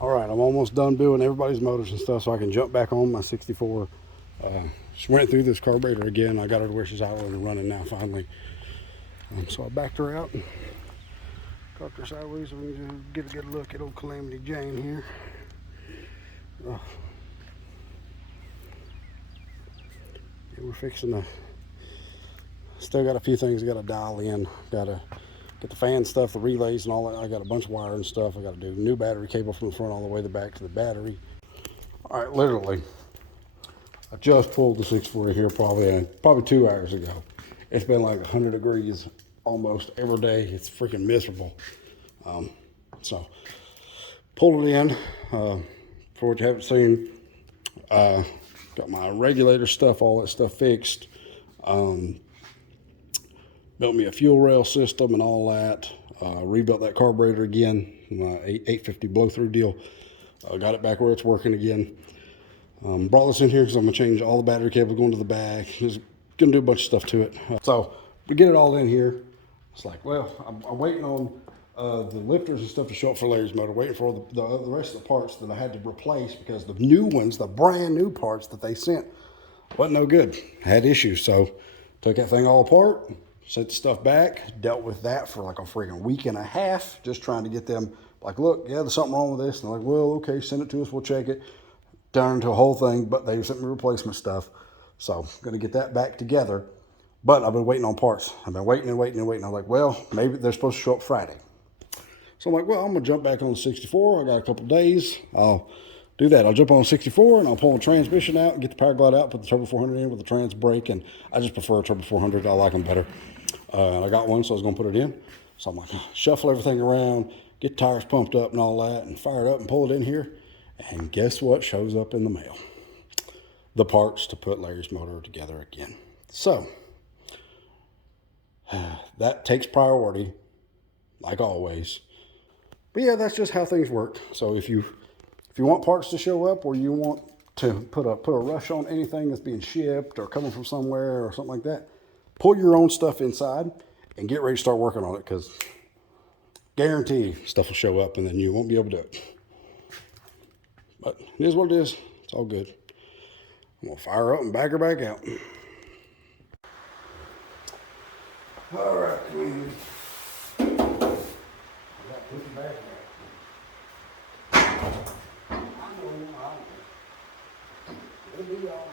All right, I'm almost done building everybody's motors and stuff so I can jump back on my 64. Just went through this carburetor again. I got her to where she's out and running now finally. So I backed her out and cocked her sideways so we can get a good look at old Calamity Jane here. Yeah, we're fixing to, still got a few things I got to dial in. Got to get the fan stuff, the relays and all that. I got a bunch of wire and stuff. I got to do new battery cable from the front all the way to the back to the battery. All right, literally, I just pulled the 64 here probably 2 hours ago. It's been like 100 degrees almost every day. It's freaking miserable. So pulled it in. For what you haven't seen, got my regulator stuff, all that stuff fixed. Built me a fuel rail system and all that. Rebuilt that carburetor again, my 850 blow-through deal. Got it back where it's working again. Brought this in here because I'm going to change all the battery cables going to the back. Just going to do a bunch of stuff to it. So we get it all in here. It's like, well, I'm waiting on the lifters and stuff to show up for Larry's motor, waiting for the rest of the parts that I had to replace because the new ones, the brand new parts that they sent, wasn't no good. Had issues. So took that thing all apart, sent the stuff back, dealt with that for like a freaking week and a half, just trying to get them like, look, yeah, there's something wrong with this. And they're like, well, okay, send it to us, we'll check it. Turned into a whole thing, but they sent me replacement stuff. So I'm gonna get that back together. But I've been waiting on parts. I've been waiting and waiting and waiting. I'm like, well, maybe they're supposed to show up Friday. So I'm like, well, I'm gonna jump back on the 64. I got a couple days. I'll do that. I'll jump on 64 and I'll pull the transmission out and get the power glide out, put the Turbo 400 in with the trans brake. And I just prefer a Turbo 400. I like them better. And I got one, so I was gonna put it in. So I'm like, shuffle everything around, get the tires pumped up and all that, and fire it up and pull it in here. And guess what shows up in the mail? The parts to put Larry's motor together again. So that takes priority, like always. But yeah, that's just how things work. So if you want parts to show up, or you want to put a rush on anything that's being shipped or coming from somewhere or something like that, pull your own stuff inside and get ready to start working on it, because guarantee stuff will show up and then you won't be able to do it. But it is what it is. It's all good. I'm gonna fire up and back her back out. All right, Queen. I got to put the back out. I know. It'll be all right.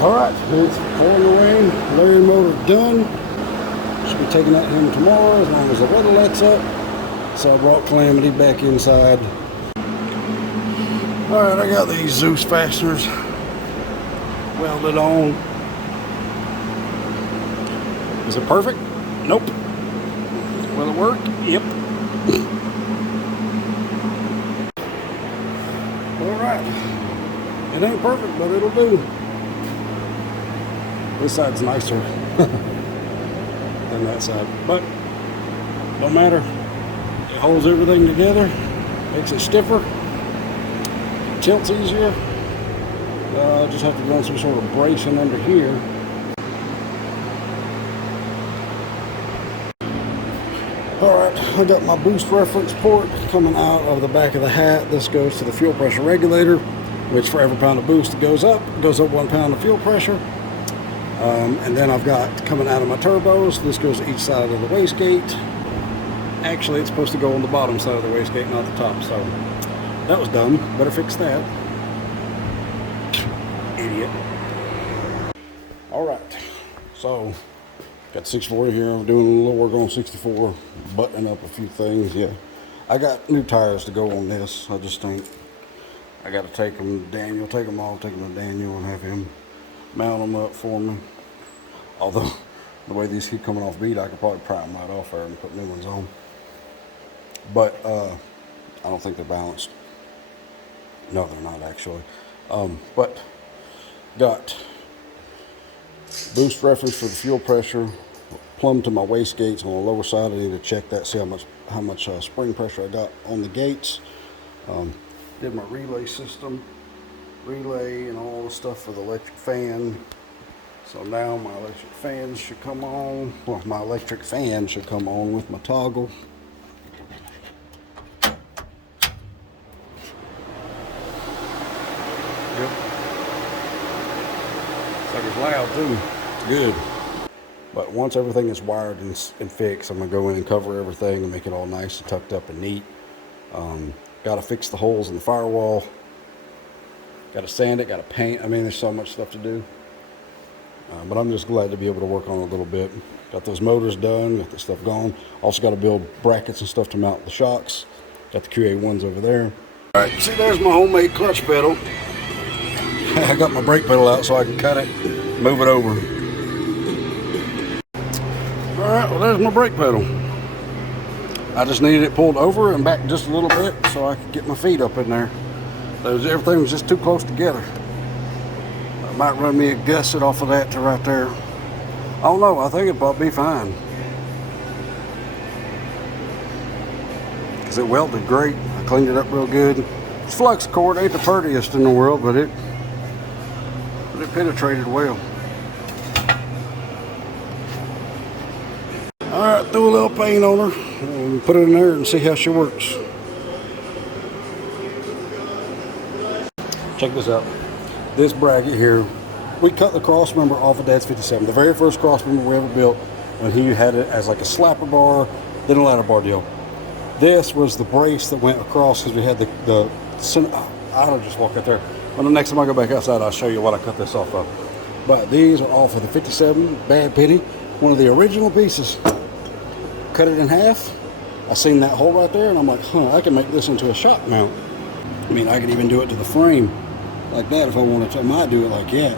All right, it's pouring the rain. Larry motor done. Should be taking that home tomorrow as long as the weather lets up. So I brought Calamity back inside. All right, I got these Zeus fasteners welded on. Is it perfect? Nope. Will it work? Yep. All right. It ain't perfect, but it'll do. This side's nicer than that side, but don't matter. It holds everything together, makes it stiffer, tilts easier. I just have to run some sort of bracing under here. All right, I got my boost reference port coming out of the back of the hat. This goes to the fuel pressure regulator, which for every pound of boost that goes up 1 pound of fuel pressure. And then I've got coming out of my turbos, this goes to each side of the wastegate. Actually, it's supposed to go on the bottom side of the wastegate, not the top, so that was dumb. Better fix that. Idiot. All right, so got 64 here. I'm doing a little work on 64, buttoning up a few things. Yeah, I got new tires to go on this. I just think I got to take them to Daniel, take them off, take them to Daniel, and have him mount them up for me. Although the way these keep coming off beat, I could probably pry them right off there and put new ones on. But I don't think they're balanced. No, they're not actually. But got boost reference for the fuel pressure, plumb to my waste gates on the lower side. I need to check that, see how much spring pressure I got on the gates. Did my relay system, relay and all the stuff for the electric fan. So now my electric fans should come on. Well, my electric fan should come on with my toggle. Yep. It's like it's loud too. It's good. But once everything is wired and fixed, I'm gonna go in and cover everything and make it all nice and tucked up and neat. Got to fix the holes in the firewall. Got to sand it. Got to paint. I mean, there's so much stuff to do. But I'm just glad to be able to work on it a little bit. Got those motors done. Got this stuff gone. Also got to build brackets and stuff to mount the shocks. Got the QA1s over there. All right, see, there's my homemade clutch pedal. I got my brake pedal out so I can cut it, move it over. All right, well, there's my brake pedal. I just needed it pulled over and back just a little bit so I could get my feet up in there. Everything was just too close together. I might run me a gusset off of that to right there. I don't know, I think it'll probably be fine. Because it welded great. I cleaned it up real good. This flux cord ain't the prettiest in the world, but it penetrated well. Alright, throw a little paint on her and put it in there and see how she works. Check this out. This bracket here, we cut the cross member off of Dad's 57. The very first cross member we ever built when he had it as like a slapper bar, then a ladder bar deal. This was the brace that went across because we had the I'll just walk right there. Well, the next time I go back outside, I'll show you what I cut this off of. But these are off of the 57 Bad Penny, one of the original pieces. Cut it in half. I seen that hole right there, and I'm like, I can make this into a shock mount. I mean, I could even do it to the frame like that if I wanted to. I might do it like that.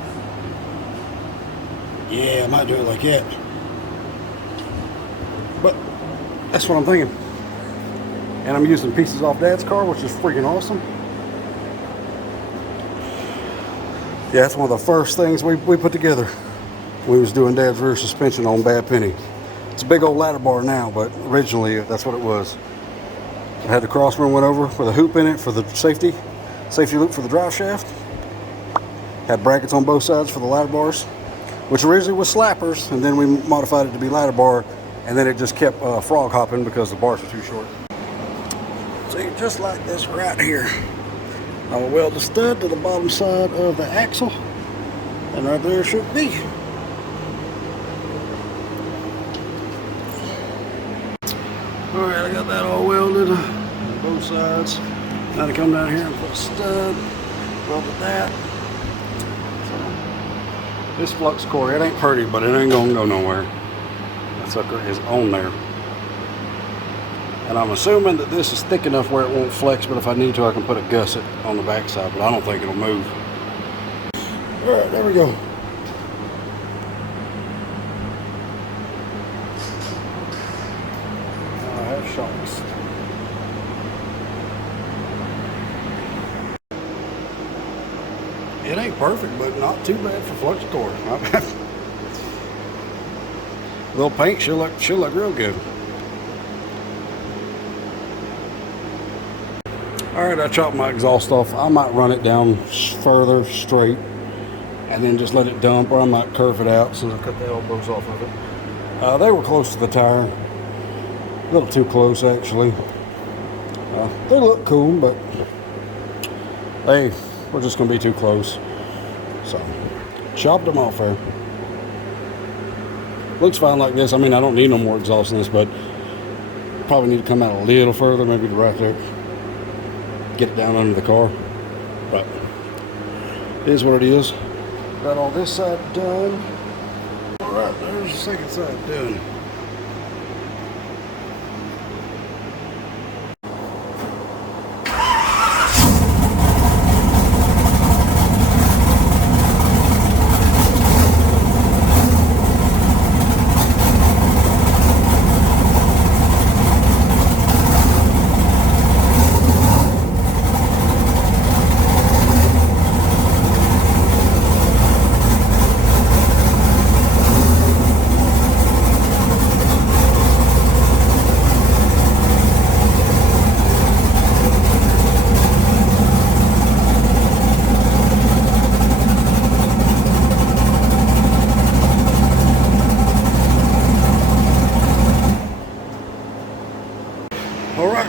Yeah, I might do it like that. But that's what I'm thinking. And I'm using pieces off Dad's car, which is freaking awesome. Yeah, that's one of the first things we put together when we was doing Dad's rear suspension on Bad Penny. It's a big old ladder bar now, but originally that's what it was. It had the crossbar went over with a hoop in it for the safety loop for the drive shaft. Had brackets on both sides for the ladder bars, which originally was slappers, and then we modified it to be ladder bar, and then it just kept frog hopping because the bars were too short. See, just like this right here. I will weld the stud to the bottom side of the axle, and right there it should be. Alright, I got that all welded on both sides. Now to come down here and put a stud, welded that. So, this flux core, it ain't pretty, but it ain't gonna go nowhere. That sucker is on there. And I'm assuming that this is thick enough where it won't flex, but if I need to, I can put a gusset on the back side, but I don't think it'll move. Alright, there we go. I have shocks. It ain't perfect, but not too bad for flux core. Not bad. A little paint, she'll look real good. Alright, I chopped my exhaust off. I might run it down further straight and then just let it dump, or I might curve it out since I cut the elbows off of it. They were close to the tire. A little too close, actually. They look cool, but they were just going to be too close. So, chopped them off there. Looks fine like this. I mean, I don't need no more exhaust in this, but probably need to come out a little further, maybe to right there. Get it down under the car. But it is what it is. Got all this side done. right, there's the second side done. All right,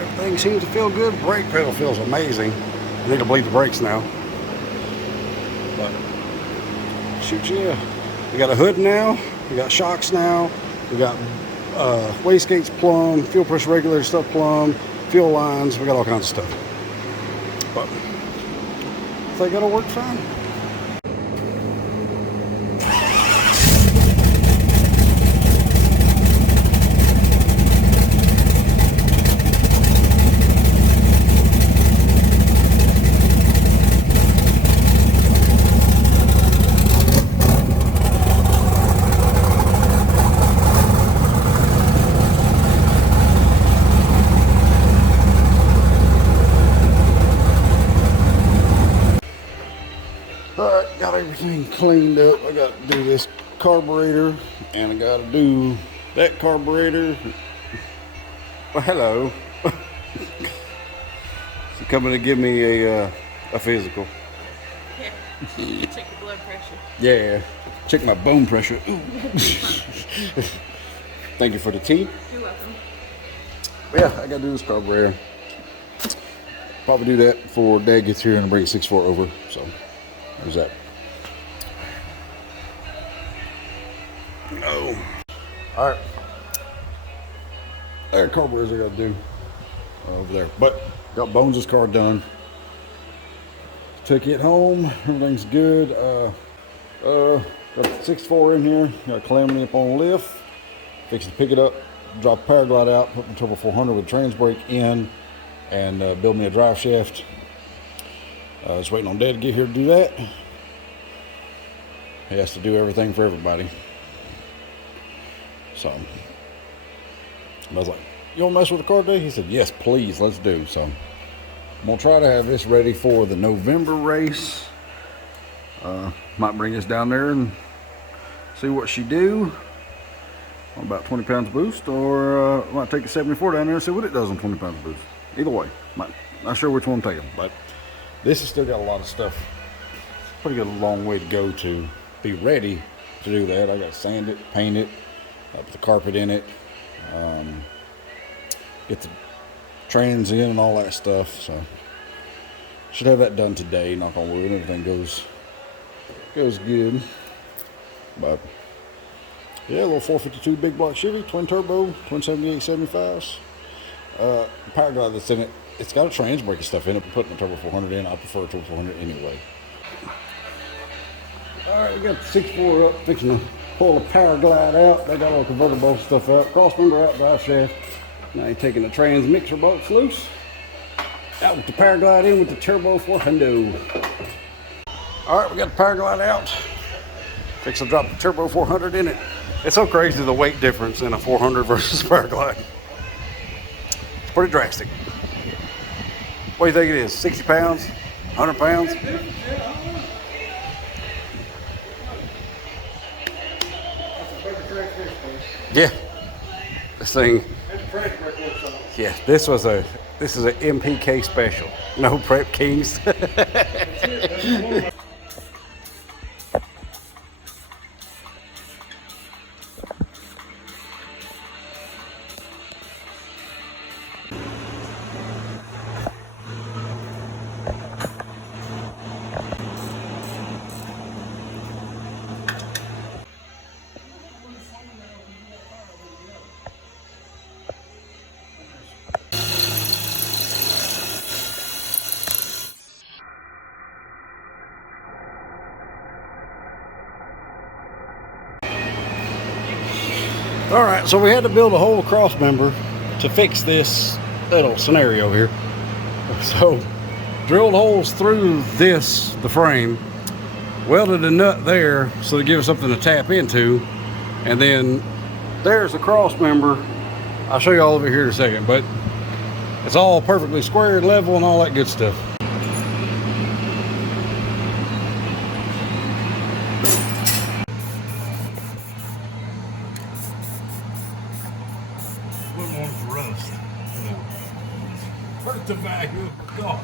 everything seems to feel good. Brake pedal feels amazing. I need to bleed the brakes now. But shoot, yeah. We got a hood now. We got shocks now. We got wastegates plumb, fuel pressure regulator stuff plumb, fuel lines. We got all kinds of stuff. But I think it'll work fine. Alright, got everything cleaned up. I got to do this carburetor and I got to do that carburetor. Well, hello. She's coming to give me a physical. Yeah, check your blood pressure. Yeah, check my bone pressure. Ooh. Thank you for the tea. You're welcome. Yeah, I got to do this carburetor. Probably do that before Dad gets here and bring 6.4 over. So. There's that. Oh. Alright. There are carburetors I gotta do over there. But got Bones' car done. Took it home. Everything's good. Got the 6.4 in here. Got a Calamity up on lift. Fixed to pick it up. Drop the power glide out. Put my Turbo 400 with trans brake in. And build me a drive shaft. Just waiting on Dad to get here to do that. He has to do everything for everybody. So I was like, you want to mess with the car today? He said, yes, please, let's do. So I'm going to try to have this ready for the November race. Might bring this down there and see what she do. About 20 pounds boost, or might take a 74 down there and see what it does on 20 pounds boost. Either way, not sure which one I'm taking, but this has still got a lot of stuff. Pretty good long way to go to be ready to do that. I got to sand it, paint it, put the carpet in it, get the trans in and all that stuff. So should have that done today, knock on wood. Everything goes good. But yeah, a little 452 big block Chevy, twin turbo, twin 7875s. Power glide that's in it. It's got a trans brake and stuff in it. I'm putting a Turbo 400 in. I prefer a Turbo 400 anyway. Alright, we got the 6.4 up, fixing to pull the power glide out. They got all the convertible stuff out. Cross member out, drive shaft. Now you're taking the trans mixer bolts loose. Out with the power glide in with the Turbo 400. Alright, we got the power glide out. Fixing to drop the Turbo 400 in it. It's so crazy the weight difference in a 400 versus power glide. It's pretty drastic. What do you think it is? 60 pounds? 100 pounds? Yeah. This thing. Yeah, this is an MPK special. No Prep Kings. All right, so we had to build a whole cross member to fix this little scenario here. So drilled holes through the frame, welded a nut there so to give us something to tap into, and then there's the cross member. I'll show you all of it here in a second, but it's all perfectly squared, level, and all that good stuff. Rust. Hurt the value of the car.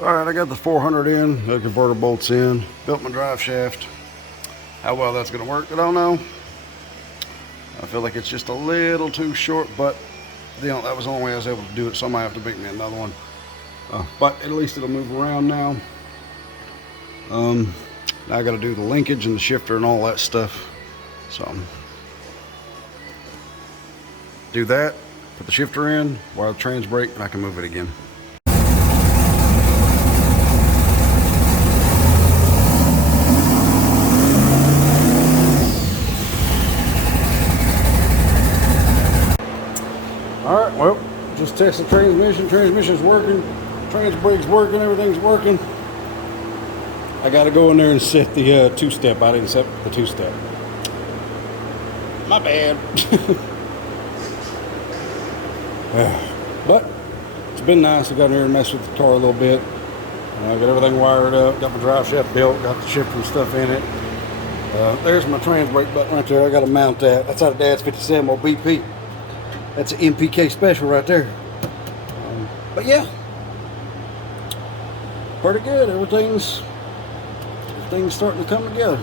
Alright, I got the 400 in, the converter bolts in, built my drive shaft. How well that's going to work, I don't know. I feel like it's just a little too short, but that was the only way I was able to do it, so I might have to make me another one. But at least it'll move around now. Now I got to do the linkage and the shifter and all that stuff. So, do that, put the shifter in, wire the trans brake, and I can move it again. Alright, well, just test the transmission. Transmission's working, trans brake's working, everything's working. I gotta go in there and set the two-step. I didn't set the two-step. My bad. But it's been nice. I got in here and messed with the car a little bit. Got everything wired up, got my drive shaft built, got the shifter and stuff in it. There's my trans brake button right there. I gotta mount that. That's out of Dad's 57 old BP. That's an MPK special right there. But yeah, pretty good. Everything's starting to come together.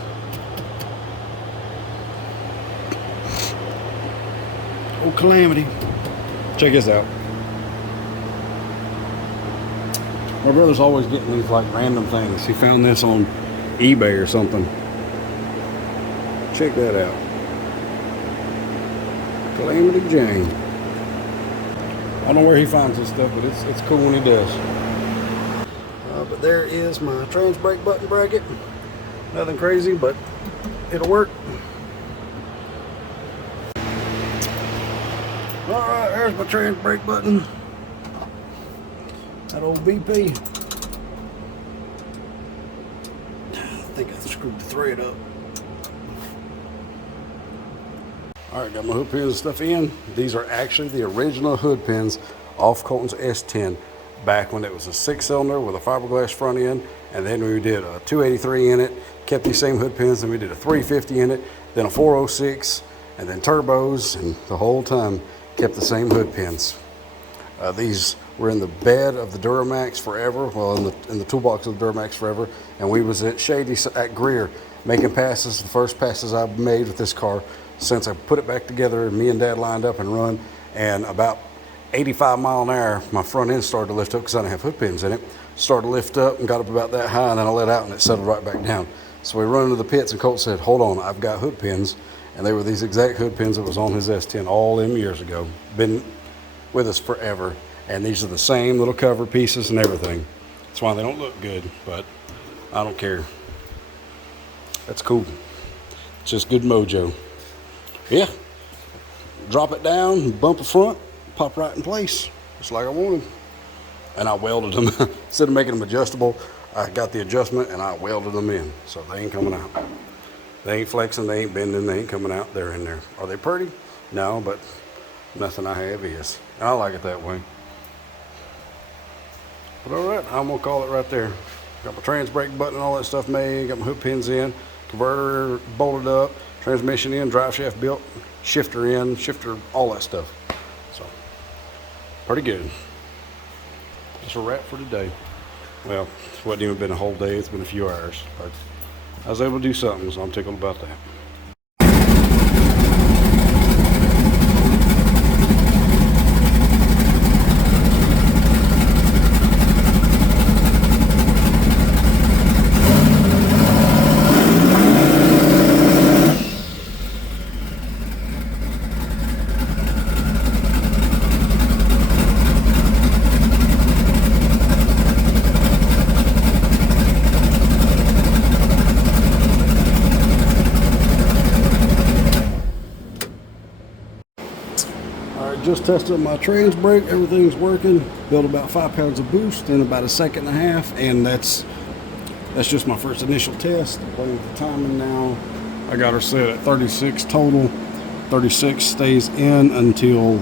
Oh, Calamity. Check this out. My brother's always getting these like random things. He found this on eBay or something. Check that out. Calamity Jane. I don't know where he finds this stuff, but it's cool when he does. But there is my trans brake button bracket. Nothing crazy, but it'll work. Alright, there's my trans brake button. That old BP. I think I screwed the thread up. Alright, got my hood pins and stuff in. These are actually the original hood pins off Colton's S10 back when it was a 6-cylinder with a fiberglass front end, and then we did a 283 in it, kept these same hood pins, and we did a 350 in it, then a 406, and then turbos, and the whole time kept the same hood pins. These were in the bed of the Duramax forever, well in the toolbox of the Duramax forever, and we was at Shady at Greer making passes, the first passes I've made with this car since I put it back together, and me and Dad lined up and run, and about 85 mile an hour, my front end started to lift up because I didn't have hood pins in it. Started to lift up and got up about that high, and then I let out and it settled right back down. So we run into the pits and Colt said, hold on, I've got hood pins. And they were these exact hood pins that was on his S10 all them years ago. Been with us forever. And these are the same little cover pieces and everything. That's why they don't look good, but I don't care. That's cool. It's just good mojo. Yeah. Drop it down, bump the front, pop right in place, just like I wanted. And I welded them. Instead of making them adjustable, I got the adjustment and I welded them in. So they ain't coming out. They ain't flexing, they ain't bending, they ain't coming out. They're in there. Are they pretty? No, but nothing I have is. And I like it that way. But all right, I'm gonna call it right there. Got my trans brake button and all that stuff made, got my hook pins in, converter bolted up, transmission in, drive shaft built, shifter in, shifter, all that stuff. So, pretty good. That's a wrap for today. Well, it wasn't even been a whole day, it's been a few hours, but I was able to do something, so I'm tickled about that. just tested my trans brake. Everything's working. Built about 5 pounds of boost in about a second and a half, and that's just my first initial test. I'm playing with the timing now. I got her set at 36 total. 36 stays in until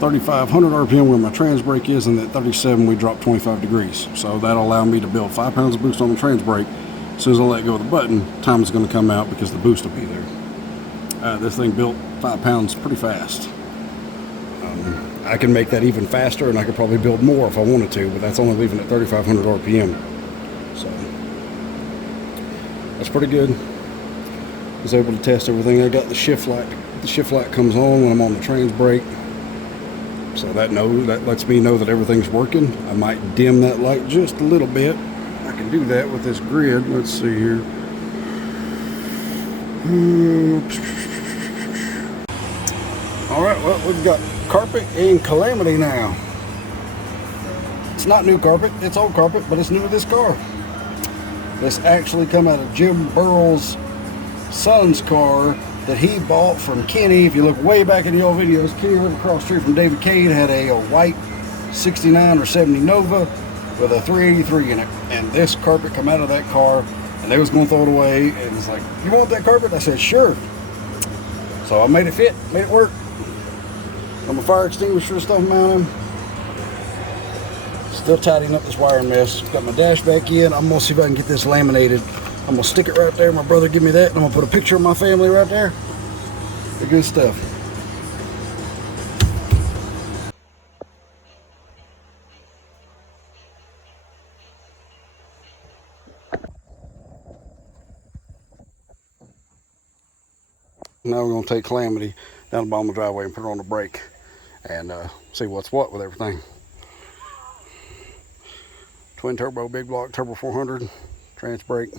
3,500 RPM where my trans brake is, and at 37 we drop 25 degrees. So that'll allow me to build 5 pounds of boost on the trans brake. As soon as I let go of the button, time is going to come out because the boost will be there. This thing built 5 pounds pretty fast. I can make that even faster, and I could probably build more if I wanted to, but that's only leaving at 3,500 RPM. So that's pretty good. I was able to test everything. I got the shift light. The shift light comes on when I'm on the trans brake, so that lets me know that everything's working. I might dim that light just a little bit. I can do that with this grid. Let's see here. All right, well, we've got carpet and Calamity now. It's not new carpet, it's old carpet, but it's new to this car. This actually come out of Jim Burrell's son's car that he bought from Kenny. If you look way back in the old videos, Kenny lived across the street from David Cade, had a white 69 or 70 Nova with a 383 in it. And this carpet come out of that car, and they was going to throw it away. And it's like, you want that carpet? I said, sure. So I made it fit, made it work. I'm a fire extinguisher stuff mounting. Still tidying up this wiring mess. Got my dash back in. I'm gonna see if I can get this laminated. I'm gonna stick it right there. My brother give me that, and I'm gonna put a picture of my family right there. The good stuff. Now we're gonna take Calamity down the bottom of the driveway and put her on the brake and see what's what with everything. Twin turbo, big block, turbo 400, trans brake.